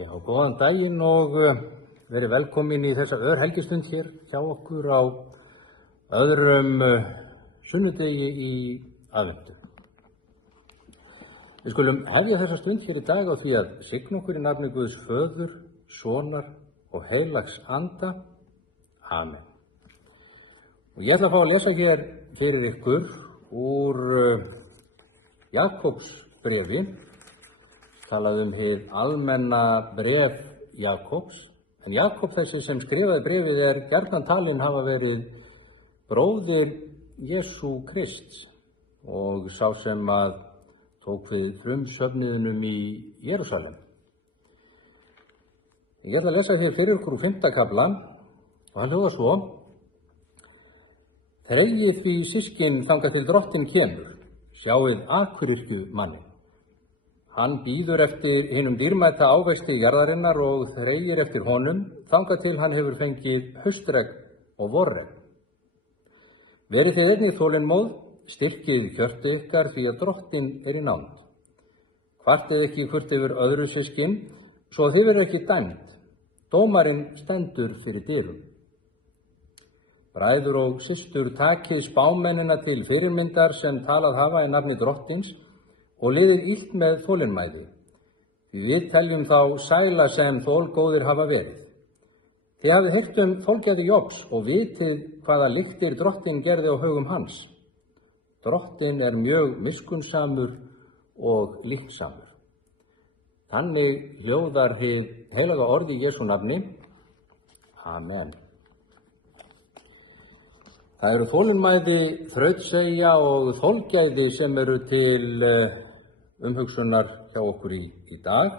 Já, góðan daginn og verið velkomin í þessa örhelgistund hér hjá okkur á öðrum sunnudegi í aðventu. Við skulum hefja þessa stund hér í dag á því að signa okkur í nafni Guðs Föður, Sonar og Heilags Anda. Amen. Og ég ætla að fá að lesa hér fyrir ykkur úr Jakobs bréfi, talað hið almenna bref Jakobs. En Jakob þessi sem skrifaði bréfið gjarnan talinn hafa verið bróðir Jesú Krists og sá sem að tók við frumsöfnuðinum í Jerúsalem. Ég ætla að lesa hér fyrir ykkur úr 5. kafla og hann hljóðar svo: Þreyið því systkin þangað til drottinn kemur, sjáið akuryrkju manni. Hann bíður eftir hinum dýrmæta ávexti jarðarinnar og þreyir eftir honum þangað til hann hefur fengið haustregn og vorregn. Verið þið einnig þolinmóð, styrkið hjörtu ykkar því að drottinn í nánd. Kvartið ekki hvort yfir öðru systkin, svo þið verið ekki dæmt. Dómarinn stendur fyrir dyrum. Bræður og systur, takið spámennina til fyrirmyndar sem talað hafa í nafni drottins og liðið illt með þolinmæði. Því við teljum þá sæla sem þolgóðir hafa verið. Þið hafið heyrt þolgæði Jobs og vitið hvaða lyktir drottinn gerði á högum hans. Drottinn mjög miskunnsamur og líktsamur. Þannig hljóðar hið heilaga orð í Jesú nafni. Amen. Það eru þolinmæði, þrautseigja og þolgæði sem eru til umhugsunar hjá okkur í dag.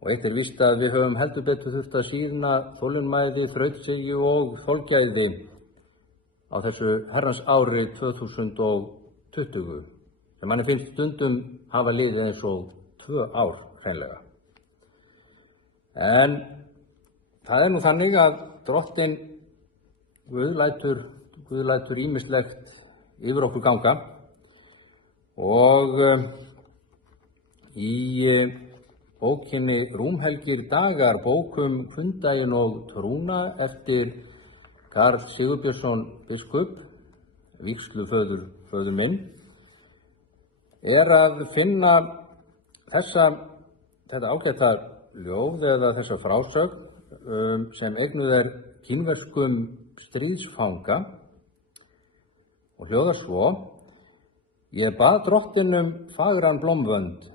Og eitt víst að við höfum heldur betur þurft að sýna þolinmæði, þrautseigju og þolgæði á þessu herrans ári 2020, sem manni finnst stundum hafa liðið eins og 2 ár hreinlega. En það nú þannig að drottinn Guð lætur ýmislegt yfir okkur ganga og í bókinni Rúmhelgir dagar, bókum Fundaginn og trúna eftir Karl Sigurbjörnsson biskup, vígsluföður minn, að finna þetta ágæta ljóð eða þessa frásögn sem eignuð kínverskum stríðsfanga og hljóðar svo: Ég bað drottinn fagran blómvönd,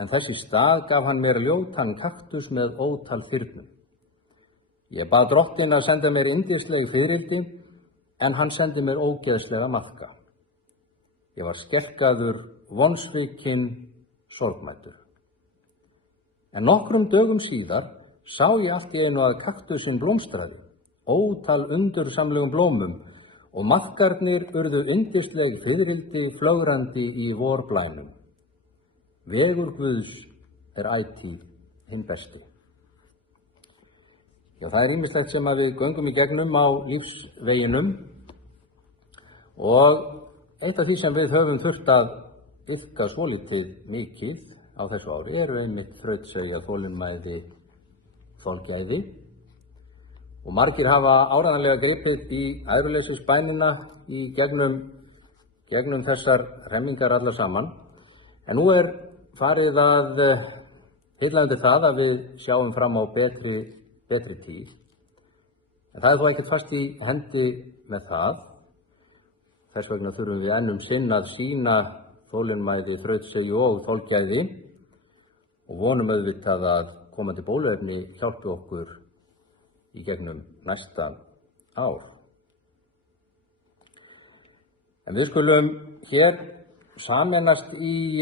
en þess í stað gaf hann mér ljótan kaktus með ótal þyrnum. Ég bað drottinn að senda mér yndisleg fiðrildi, en hann sendi mér ógeðslega maðka. Ég var skelkaður, vonsvikinn, sorgmæddur. En nokkrum dögum síðar sá ég allt í einu að kaktusinn blómstraði, ótal undursamlegum blómum, og maðkarnir urðu yndisleg fiðrildi flögrandi í vorblænum. Vegur Guðs ætíð hinn besti. Já, það ýmislegt sem að við göngum í gegnum á lífsveginum og eitt af því sem við höfum þurft að iðka svolítið mikið á þessu ári einmitt þrautseigja, þolinmæði, þolgæði. Og margir hafa áreiðanlega gripið í æðruleysisbænina í gegnum þessar hremmingar allar saman. En nú farið að hylla undir það að við sjáum fram á betri tíð. En það þó ekkert fast í hendi með það. Þess vegna þurfum við enn sinn að sýna þolinmæði, þrautseigju og þolgæði og vonum auðvitað að komandi bóluefni hjálpi okkur í gegnum næsta ár. En við skulum hér sameinast í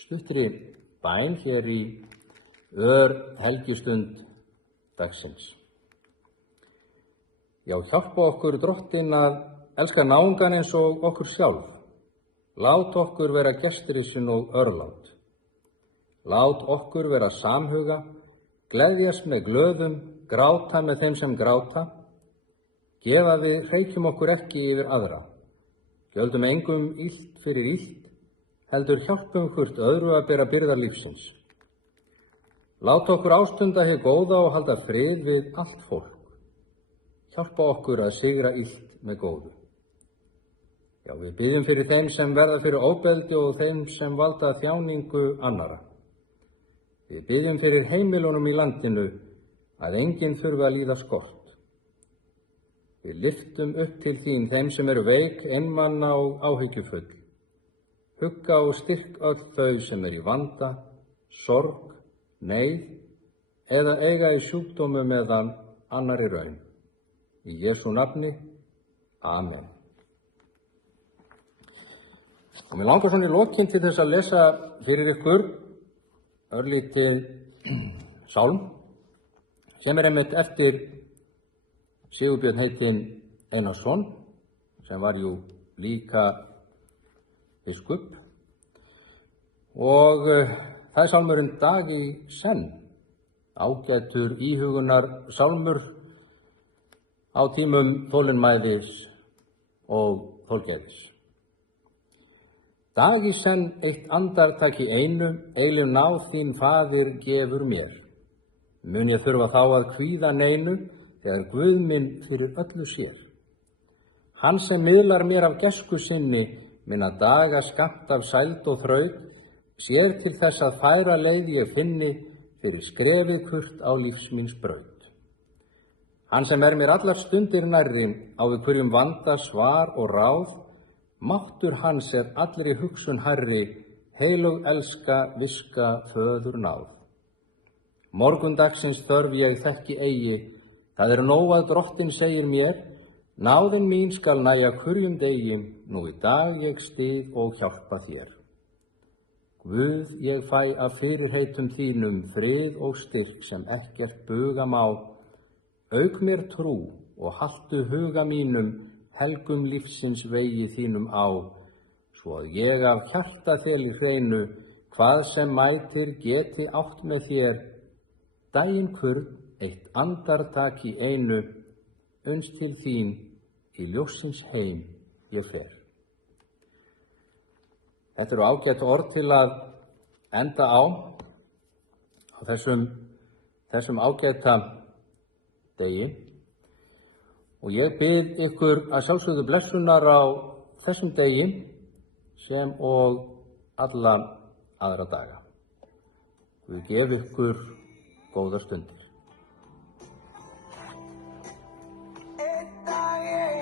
stuttri bæn hér í helgistund dagsins. Já, hjálpa okkur drottinn að elska náungan eins og okkur sjálf. Lát okkur vera gesturissinn og örlát. Lát okkur vera samhuga, gleðjast með glöðum, gráta með þeim sem gráta. Gefa við hreykjum okkur ekki yfir aðra. Gjöldum engum illt fyrir illt, heldur hjálpum hvort öðru að bera byrðar lífsins. Láta okkur ástunda hið góða og halda frið við allt fólk. Hjálpa okkur að sigra illt með góðu. Já, við biðjum fyrir þeim sem verða fyrir óbeldi og þeim sem valda þjáningu annara. Við biðjum fyrir heimilunum í landinu að enginn þurfi að líða skort. Við lyftum upp til þín þeim sem eru veik, einmana og áhyggjufull. Hugga og styrk öll þau sem eru í vanda, sorg, neyð eða eiga í sjúkdómum eða annarri raun. Í Jesú nafni. Amen. Og mér langar svona í lokin til þess að lesa fyrir ykkur örlítið sálm sem er einmitt eftir Sigurbjörn heitinn Einarsson sem var jú líka biskup og það er sálmurinn Dag í senn, ágætur íhugunar sálmur á tímum þolinmæðis og þolgæðis. Dag í senn eitt andartak í einu, eilíf náð þín faðir gefur mér. Mun ég þurfa þá að kvíða neinu, þegar Guð minn fyrir öllu sér. Hann sem miðlar mér af gæsku sinni, minna daga skammt af sæld og þraut, sér til þess að færa leið ég finni fyrir skrefið kurt á lífsmíns braut. Hann sem mér allar stundir nærri, á við hverjum vanda svar og ráð, máttur hans allri hugsun hærri, heilug elska, viska, föður náð. Morgundagsins þörf ég þekki eigi, það nóg að Drottinn segir mér, náðin mín skal nægja hverjum degi, nú í dag ég styð og hjálpa þér. Guð, ég fæ af fyrirheitum þínum frið og styrk sem ekkert buga má, auk mér trú og haltu huga mínum helgum lífsins vegi þínum á, svo að ég af hjarta þér í hreinu, hvað sem mætir geti átt með þér, daginn hvern eitt andartak í einu, uns til þín í ljóssins heim ég fer. Þetta eru ágætt orð til að enda á þessum ágæta degi og ég bið ykkur að sjálfsögðu blessunar á þessum degi sem og alla aðra daga. Guð gefi ykkur góðar stundir. Einn dag